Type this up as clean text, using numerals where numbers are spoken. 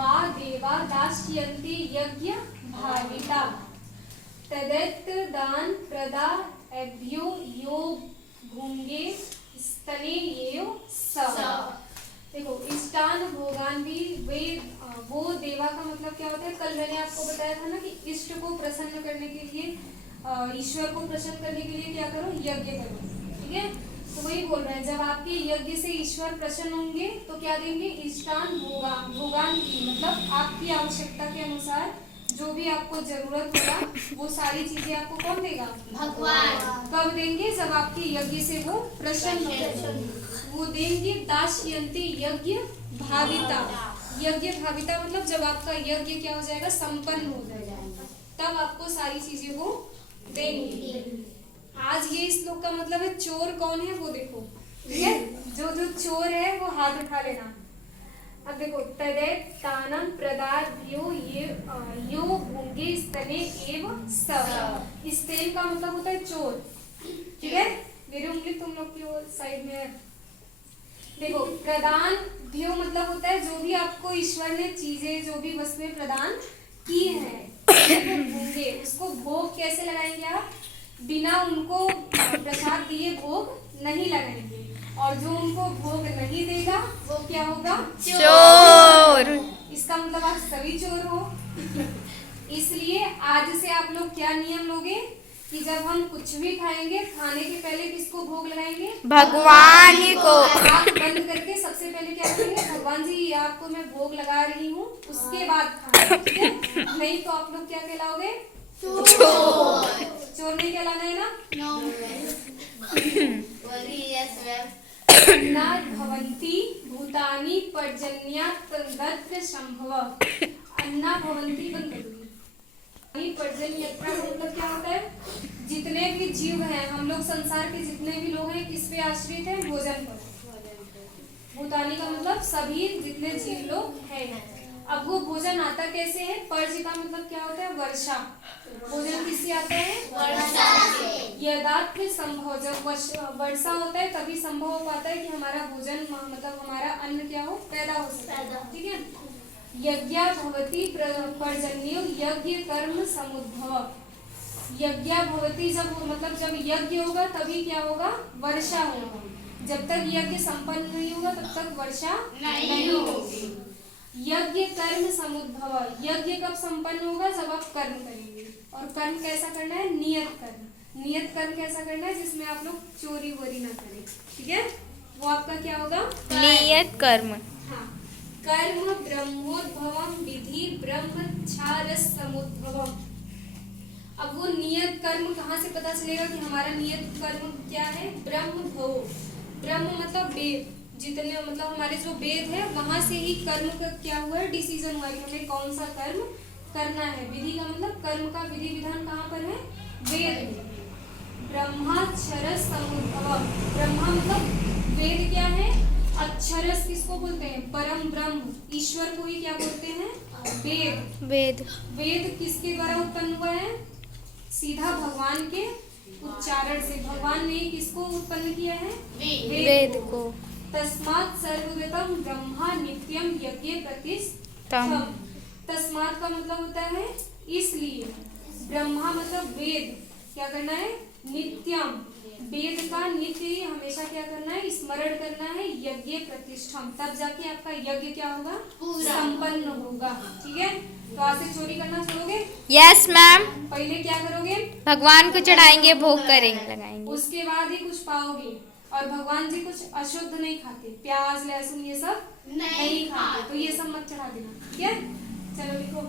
वा देवा दास्यन्ति यज्ञ भाविता तदैत दान प्रदा एभ्यो यो भुंगे स्तने ये स। देखो इष्टान भोगान भी वे वो देवा का मतलब क्या होता है, कल मैंने आपको बताया था ना कि इष्ट को प्रसन्न करने के लिए ईश्वर को प्रसन्न करने के लिए क्या करो, यज्ञ करो। ठीक है, तो वही बोल रहे हैं जब आपके यज्ञ से ईश्वर प्रसन्न होंगे तो क्या देंगे, इष्टान भोगान, भोगान की मतलब आपकी आवश्यकता के अनुसार जो भी आपको जरूरत होगा वो सारी चीजें आपको कौन देगा, भगवान। कब देंगे, जब आपके यज्ञ से वो प्रसन्न होंगे। वो देंगे दास्यन्ति यज्ञ भाविता। यज्ञ भाविता मतलब जब आपका यज्ञ क्या हो जाएगा, संपन्न हो जाएगा, तब आपको सारी चीजें वो देंगे। आज ये श्लोक का मतलब है चोर कौन है वो देखो। ठीक है, जो जो चोर है वो हाथ उठा लेना। अब देखो तदैत तानम प्रदाभ्यो ये यो भुंगे स्तने एव स। स्तन का मतलब होता है चोर। ठीक है, मेरी उंगली तुम लोग की ओर साइड में है। देखो प्रदान भ्यो मतलब होता है जो भी आपको ईश्वर ने चीजें, जो भी वस्तुएं प्रदान की है भुंगे, उसको भोग कैसे लगाएंगे आप, बिना उनको प्रसाद दिए भोग नहीं लगाएंगे। और जो उनको भोग नहीं देगा वो क्या होगा, चोर। इसका मतलब आप सभी चोर हो। इसलिए आज से आप लोग क्या नियम लोगे कि जब हम कुछ भी खाएंगे, खाने के पहले किसको भोग लगाएंगे, भगवान को। आँख बंद करके सबसे पहले क्या करेंगे, भगवान जी ये आपको मैं भोग लगा रही हूँ, उसके बाद खाना। ठीक है, नहीं तो आप लोग क्या कहलाओगे, चोर नहीं कहलाना है ना। न भवन्ति भूतानि पर्जन्यात् तदत्र संभव। अन्ना भवन्ति बंद कर दूंगी। पर्जन्य मतलब क्या होता है, जितने भी जीव हैं, हम लोग संसार के जितने भी लोग हैं किस पे आश्रित हैं, भोजन पर। भूतानी का मतलब सभी जितने जीव लोग हैं। अब वो भोजन आता कैसे है, पर्ज का मतलब क्या होता है, वर्षा। भोजन किससे आता है, वर्षा से। यदार्थ संभव, जब वर्षा होता है तभी संभव हो पाता है कि हमारा भोजन मतलब हमारा अन्न क्या हो, पैदा हो सकता। ठीक है, यज्ञा भवति पर्जन्यो यज्ञ कर्म समुद्भव। यज्ञा भवति जब मतलब जब यज्ञ होगा तभी क्या होगा, वर्षा होगा। जब तक यज्ञ संपन्न नहीं होगा तब तक वर्षा नहीं होगी। यज्ञ कर्म समुद्भव, यज्ञ कब संपन्न होगा, जब आप कर्म करेंगे। और कर्म कैसा करना है, नियत कर्म। नियत कर्म कैसा करना है, जिसमें आप लोग चोरी वोरी ना करें। ठीक है, वो आपका क्या होगा, नियत कर्म। हाँ, कर्म ब्रह्मोद्भवम विधि ब्रह्मचारस समुद्भवम। अब वो नियत कर्म कहाँ से पता चलेगा कि हमारा नियत कर्म क्या है, ब्रह्म भव। ब्रह्म मतलब वेद, जितने मतलब हमारे जो वेद है वहां से ही कर्म का क्या हुआ है, डिसीजन हुआ है कि हमें कौन सा कर्म करना है। विधि का मतलब कर्म का विधि विधान कहाँ पर है, वेद में। ब्रह्माक्षरस समुद्भव, ब्रह्मा मतलब वेद क्या है, अक्षरस किसको बोलते हैं, परम ब्रह्म, ईश्वर को ही क्या बोलते हैं, वेद। वेद, वेद किसके द्वारा उत्पन्न हुआ है, सीधा भगवान के उच्चारण से। भगवान ने किसको उत्पन्न किया है, वेद को। तस्मात् सर्वगतम ब्रह्मा नित्यम यज्ञ प्रतिष्ठितम। तस्मात् का मतलब होता है इसलिए, ब्रह्मा मतलब वेद क्या करना है, नित्यम, वेद का नित्य ही हमेशा क्या करना है, स्मरण करना है, यज्ञ प्रतिष्ठम, तब जाके आपका यज्ञ क्या होगा, संपन्न होगा। ठीक है, तो आज से चोरी करना छोड़ोगे, यस मैम। पहले क्या करोगे, भगवान को चढ़ाएंगे, भोग करेंगे, लगाएंगे, उसके बाद ही कुछ पाओगे। और भगवान जी कुछ अशुद्ध नहीं खाते, प्याज लहसुन ये सब नहीं खाते, तो ये सब मत चढ़ा देना। ठीक है, चलो लिखो।